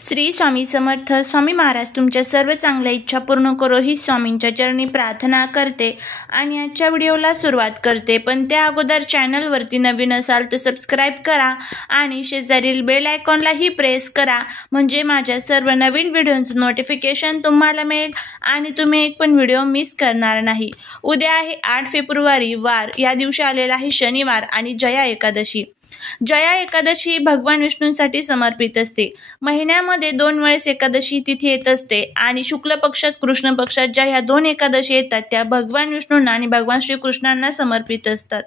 श्री स्वामी समर्थ. स्वामी महाराज तुमच्या सर्व चांगल्या इच्छा पूर्ण करो ही स्वामींच्या चरणी प्रार्थना करते आणि आजच्या व्हिडिओला सुरुवात करते. पण त्या अगोदर चॅनलवरती नवीन असाल तर सबस्क्राईब करा आणि शेजारील बेल आयकॉनलाही प्रेस करा, म्हणजे माझ्या सर्व नवीन व्हिडिओचं नोटिफिकेशन तुम्हाला मिळेल आणि तुम्ही एक पण व्हिडिओ मिस करणार नाही. उद्या आहे 8 फेब्रुवारी वार. या दिवशी आलेला आहे शनिवार आणि जया एकादशी. जया एकादशी भगवान विष्णूंसाठी समर्पित असते. महिन्यामध्ये 2 वेळेस एकादशी तिथी येत असते आणि शुक्ल पक्षात कृष्ण पक्षात ज्या ह्या 2 एकादशी येतात त्या भगवान विष्णूंना आणि भगवान श्रीकृष्णांना समर्पित असतात.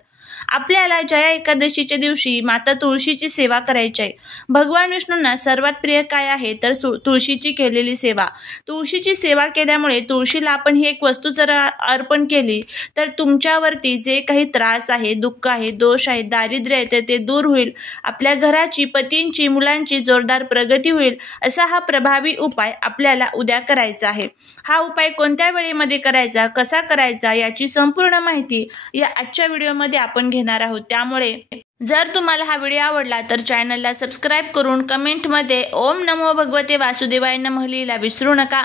आपल्याला जया एकादशीच्या दिवशी माता तुळशीची सेवा करायची आहे. भगवान विष्णूंना सर्वात प्रिय काय आहे तर तुळशीची केलेली सेवा. तुळशीची सेवा केल्यामुळे तुळशीला आपण ही एक वस्तू जर अर्पण केली तर तुमच्यावरती जे काही त्रास आहे, दुःख आहे, दोष आहे, दारिद्र्य आहे तर ते दूर होईल. आपल्या घराची, पतींची, मुलांची जोरदार प्रगती होईल. असा हा प्रभावी उपाय आपल्याला उद्या करायचा आहे. हा उपाय कोणत्या वेळेमध्ये करायचा, कसा करायचा याची संपूर्ण माहिती या आजच्या व्हिडिओमध्ये आपण घेणार आहोत. त्यामुळे जर तुम्हाला हा व्हिडिओ आवडला तर चॅनलला सबस्क्राईब करून कमेंटमध्ये ओम नमो भगवते वासुदेवाय नमः लिहायला विसरू नका,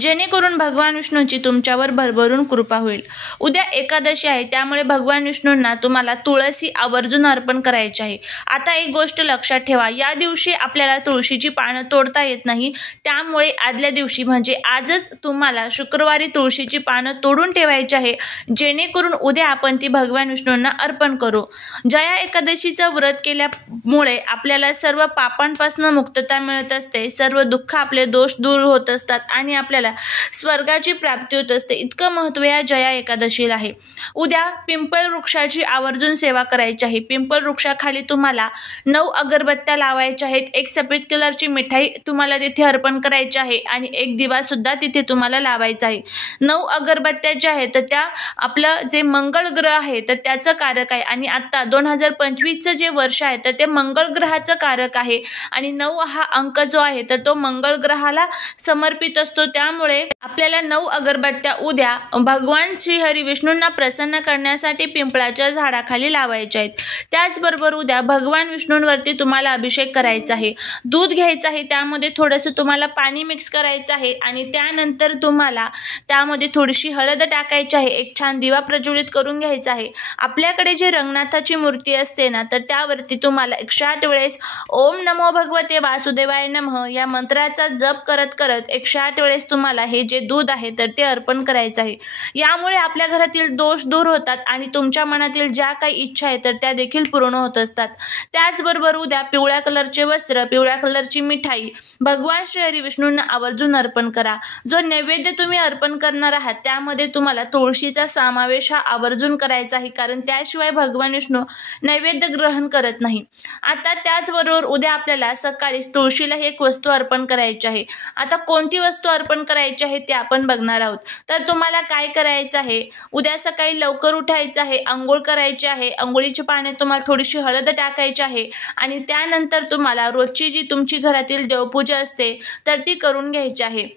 जेणेकरून भगवान विष्णूंची तुमच्यावर भरभरून कृपा होईल. उद्या एकादशी आहे, त्यामुळे भगवान विष्णूंना तुम्हाला तुळशी आवर्जून अर्पण करायची आहे. आता एक गोष्ट लक्षात ठेवा, या दिवशी आपल्याला तुळशीची पानं तोडता येत नाही. त्यामुळे आदल्या दिवशी म्हणजे आजच तुम्हाला शुक्रवारी तुळशीची पानं तोडून ठेवायची आहे, जेणेकरून उद्या आपण ती भगवान विष्णूंना अर्पण करू. जया एकादशी व्रत केल्यामुळे आपल्याला सर्व पापांपासून मुक्तता मिळत असते, सर्व दुःख, आपले दोष दूर होत असतात आणि आपल्याला स्वर्गाची प्राप्ती होत असते. इतकं महत्त्व या जया एकादशीला आहे. उद्या पिंपळ वृक्षाची आवर्जून सेवा करायची आहे. पिंपळ वृक्षाखाली तुम्हाला 9 अगरबत्त्या लावायच्या आहेत. एक सफेद कलरची मिठाई तुम्हाला तिथे अर्पण करायची आहे आणि एक दिवा सुद्धा तिथे तुम्हाला लावायचा आहे. 9 अगरबत्त्या ज्या आहेत तर त्या आपलं जे मंगळ ग्रह आहे तर त्याचं कारक आहे आणि आता 2025 जे वर्ष आहे तर ते मंगळ ग्रहाचं कारक आहे आणि 9 हा अंक जो आहे तर तो मंगळ ग्रहाला समर्पित असतो. त्यामुळे आपल्याला 9 अगरबत्त्या उद्या भगवान श्री हरी विष्णूंना प्रसन्न करण्यासाठी पिंपळाच्या झाडाखाली लावायच्या आहेत. त्याचबरोबर उद्या भगवान विष्णूंवरती तुम्हाला अभिषेक करायचा आहे. दूध घ्यायचं आहे, त्यामध्ये थोडंसं तुम्हाला पाणी मिक्स करायचं आहे आणि त्यानंतर तुम्हाला त्यामध्ये थोडीशी हळद टाकायची आहे. एक छान दिवा प्रज्वलित करून घ्यायचा आहे. आपल्याकडे जे रंगनाथाची मूर्ती असते ना तर त्यावरती तुम्हाला 108 वेळेस ओम नमो भगवते वासुदेवाय नमः या मंत्राचा जप करत करत 108 वेळेस तुम्हाला हे जे दूध आहे तर ते अर्पण करायचं आहे. यामुळे आपल्या घरातील दोष दूर होतात आणि तुमच्या मनातील ज्या काही इच्छा आहे तर त्या देखील पूर्ण होत असतात. त्याचबरोबर उद्या पिवळ्या कलरचे वस्त्र, पिवळ्या कलरची मिठाई भगवान श्री हरी विष्णूंना आवर्जून अर्पण करा. जो नैवेद्य तुम्ही अर्पण करणार आहात त्यामध्ये तुम्हाला तुळशीचा समावेश हा आवर्जून करायचा आहे, कारण त्याशिवाय भगवान विष्णू नैवेद्य ग्रहण करत नाही. आता त्याचबरोबर उद्या आपल्याला सकाळी तुळशीला एक वस्तू अर्पण करायची आहे. आता कोणती वस्तू अर्पण करायची आहे ते आपण बघणार आहोत. तर तुम्हाला काय करायचं आहे, उद्या सकाळी लवकर उठायचं आहे, अंघोळ करायची आहे. अंघोळीच्या पाण्यात तुम्हाला थोडीशी हळद टाकायची आहे आणि त्यानंतर तुम्हाला रोजची जी तुमची घरातील देवपूजा असते तर ती करून घ्यायची आहे.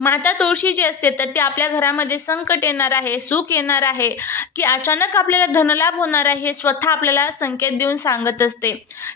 माता तुळशी जी असते तर ते आपल्या घरामध्ये संकट येणार आहे, सुख येणार आहे की अचानक आपल्याला धनलाभ होणार आहे हे स्वतः आपल्याला संकेत देऊन सांगत असते.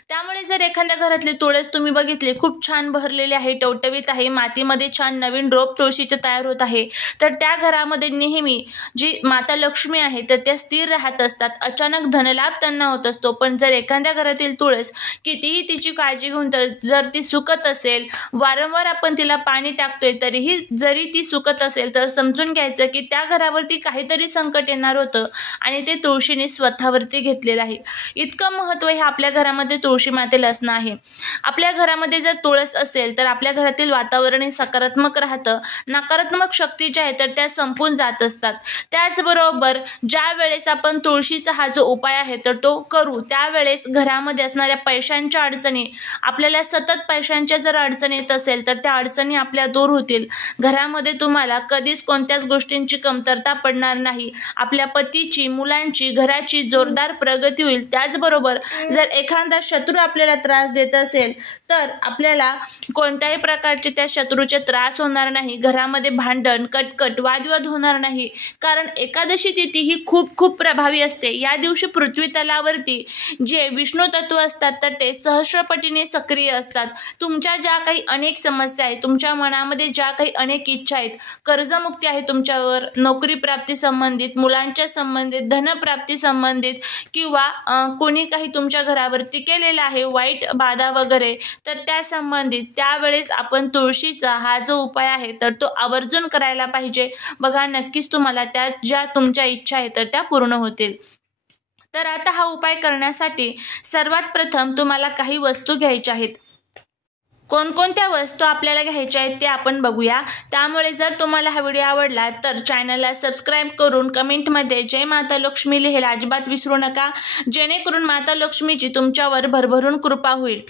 त्यामुळे जर एखाद्या घरातली तुळस तुम्ही बघितली खूप छान भरलेली आहे, टवटवीत आहे, मातीमध्ये छान नवीन रोप तुळशीचं तयार होत आहे तर त्या घरामध्ये नेहमी जी माता लक्ष्मी आहे तर त्या स्थिर राहत असतात. अचानक धनलाभ त्यांना होत असतो. पण जर एखाद्या घरातील तुळस कितीही तिची काळजी घेऊन तर जर ती सुकत असेल, वारंवार आपण तिला पाणी टाकतोय तरीही जरी ती सुकत असेल तर समजून घ्यायचं की त्या घरावरती काहीतरी संकट येणार होतं आणि ते तुळशीने स्वतःवरती घेतलेलं आहे. इतकं महत्त्व हे आपल्या घरामध्ये तुळशी मातेला असणं आहे. आपल्या घरामध्ये जर तुळस असेल तर आपल्या घरातील वातावरण हे सकारात्मक राहतं. नकारात्मक शक्ती ज्या आहेत तर त्या संपून जात असतात. त्याचबरोबर ज्या वेळेस आपण तुळशीचा हा जो उपाय आहे तर तो करू त्यावेळेस घरामध्ये असणाऱ्या पैशांच्या अडचणी, आपल्याला सतत पैशांच्या जर अडचणी येत असेल तर त्या अडचणी आपल्या दूर होतील. घरामध्ये तुम्हाला कधीच कोणत्याच गोष्टींची कमतरता पडणार नाही. आपल्या पतीची, मुलांची, घराची जोरदार प्रगती होईल. त्याचबरोबर जर एखादा शत्रू आपल्याला त्रास देत असेल तर आपल्याला कोणत्याही प्रकारचे त्या शत्रूचे त्रास होणार नाही. घरामध्ये भांडण, कटकट, वादविवाद होणार नाही. कारण एकादशी तिथी ही खूप खूप प्रभावी असते. या दिवशी पृथ्वी तलावरती जे विष्णू तत्व असतात तर ते सहस्रपटीने सक्रिय असतात. तुमच्या ज्या काही अनेक समस्या आहेत, तुमच्या मनामध्ये ज्या काही अनेक इच्छा आहेत, कर्जमुक्ती आहे तुमच्यावर, नोकरी प्राप्ती संबंधित, मुलांच्या संबंधित, धनप्राप्ती संबंधित किंवा कोणी काही तुमच्या घरावरती केलेलं आहे वाईट बाधा वगैरे, तर त्या संबंधित त्यावेळेस आपण तुळशीचा हा जो उपाय आहे तर तो आवर्जून करायला पाहिजे. बघा, नक्कीच तुम्हाला त्या ज्या तुमच्या इच्छा आहेत तर त्या पूर्ण होतील. तर आता हा उपाय करण्यासाठी सर्वात प्रथम तुम्हाला काही वस्तू घ्यायच्या आहेत. कोणकोणत्या वस्तू आपल्याला घ्यायच्या आहेत ते आपण बघूया. त्यामुळे जर तुम्हाला हा व्हिडिओ आवडला तर चॅनलला सबस्क्राईब करून कमेंटमध्ये जय माता लक्ष्मी लिहायला अजिबात विसरू नका, जेणेकरून माता लक्ष्मीची तुमच्यावर भरभरून कृपा होईल.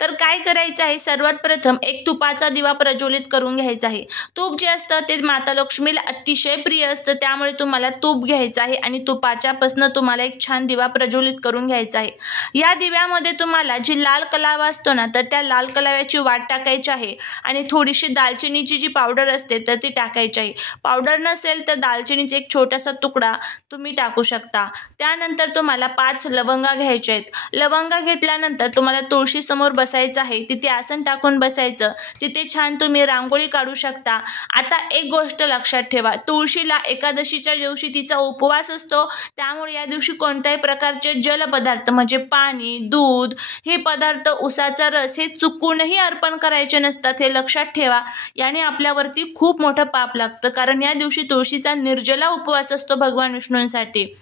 तर काय करायचं आहे, सर्वात प्रथम एक तुपाचा दिवा प्रज्वलित करून घ्यायचा आहे. तूप जे असतं ते माता लक्ष्मीला अतिशय प्रिय असतं, त्यामुळे तुम्हाला तूप घ्यायचं आहे आणि तुपाच्यापासून तुम्हाला एक छान दिवा प्रज्वलित करून घ्यायचा आहे. या दिव्यामध्ये तुम्हाला जी लाल कलावा असतो ना तर त्या लाल कलाव्याची वाट टाकायची आहे आणि थोडीशी दालचिनीची जी पावडर असते तर ती टाकायची आहे. पावडर नसेल तर दालचिनीचा एक छोटासा तुकडा तुम्ही टाकू शकता. त्यानंतर तुम्हाला 5 लवंगा घ्यायच्या आहेत. लवंगा घेतल्यानंतर तुम्हाला तुळशी समोर बसायचं आहे. तिथे आसन टाकून बसायचं. तिथे छान तुम्ही रांगोळी काढू शकता. आता एक गोष्ट लक्षात ठेवा, तुळशीला एकादशीच्या दिवशी तिचा उपवास असतो, त्यामुळे या दिवशी कोणत्याही प्रकारचे जलपदार्थ म्हणजे पाणी, दूध हे पदार्थ, उसाचा रस हे चुकूनही अर्पण करायचे नसतात. हे लक्षात ठेवा. याने आपल्यावरती खूप मोठं पाप लागतं, कारण या दिवशी तुळशीचा निर्जला उपवास असतो भगवान विष्णूंसाठी.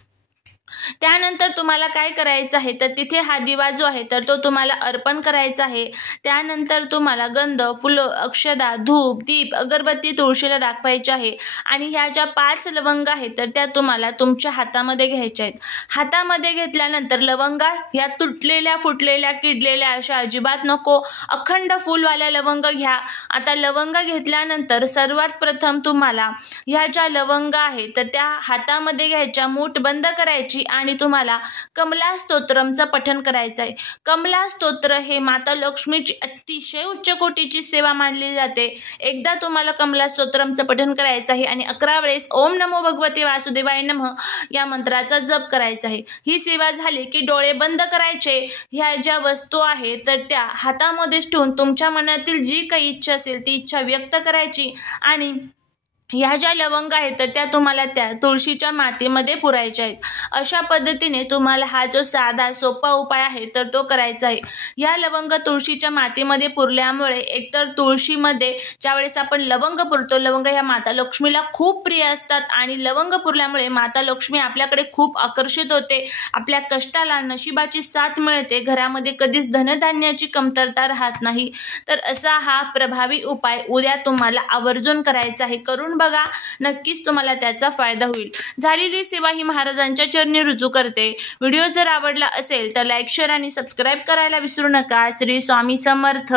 त्यानंतर तुम्हाला काय करायचं आहे तर तिथे हा दिवा जो आहे तर तो तुम्हाला अर्पण करायचा आहे. त्यानंतर तुम्हाला गंध, फुलं, अक्षदा, धूप, दीप, अगरबत्ती तुळशीला दाखवायची आहे आणि ह्या ज्या 5 लवंगा आहेत तर त्या तुम्हाला तुमच्या हातामध्ये घ्यायच्या आहेत. हातामध्ये घेतल्यानंतर लवंगा ह्या तुटलेल्या, फुटलेल्या, किडलेल्या अशा अजिबात नको, अखंड फुलवाल्या लवंग घ्या. आता लवंगा घेतल्यानंतर सर्वात प्रथम तुम्हाला ह्या ज्या लवंगा आहेत तर त्या हातामध्ये घ्यायच्या, मूठ बंद करायची आणि तुम्हाला कमला स्तोत्रमचं पठण करायचं आहे. कमला स्तोत्र हे माता लक्ष्मीची अतिशय उच्च कोटीची सेवा मानली जाते. एकदा तुम्हाला कमला स्तोत्रमचं पठण करायचं आहे आणि 11 वेळेस ओम नमो भगवते वासुदेवाय नमः या मंत्राचा जप करायचा आहे. ही सेवा झाली की डोळे बंद करायचे. ह्या ज्या वस्तू आहेत तर त्या हातामध्येच ठेवून तुमच्या मनातील जी काही इच्छा असेल ती इच्छा व्यक्त करायची आणि ह्या ज्या लवंगा आहेत तर त्या तुम्हाला त्या तुळशीच्या मातीमध्ये पुरायच्या आहेत. अशा पद्धतीने तुम्हाला हा जो साधा सोपा उपाय आहे तर तो करायचा आहे. ह्या लवंग तुळशीच्या मातीमध्ये पुरल्यामुळे एकतर तुळशीमध्ये ज्यावेळेस आपण लवंग पुरतो, लवंग ह्या माता लक्ष्मीला खूप प्रिय असतात आणि लवंग पुरल्यामुळे माता लक्ष्मी आपल्याकडे खूप आकर्षित होते. आपल्या कष्टाला नशिबाची साथ मिळते. घरामध्ये कधीच धनधान्याची कमतरता राहत नाही. तर असा हा प्रभावी उपाय उद्या तुम्हाला आवर्जून करायचा आहे. करून बघा, नक्कीच तुम्हाला त्याचा फायदा होईल. झालेली सेवा ही महाराजांच्या चरणी रुजू करते. व्हिडिओ जर आवडला असेल तर लाईक, शेअर आणि सबस्क्राईब करायला विसरू नका. श्री स्वामी समर्थ.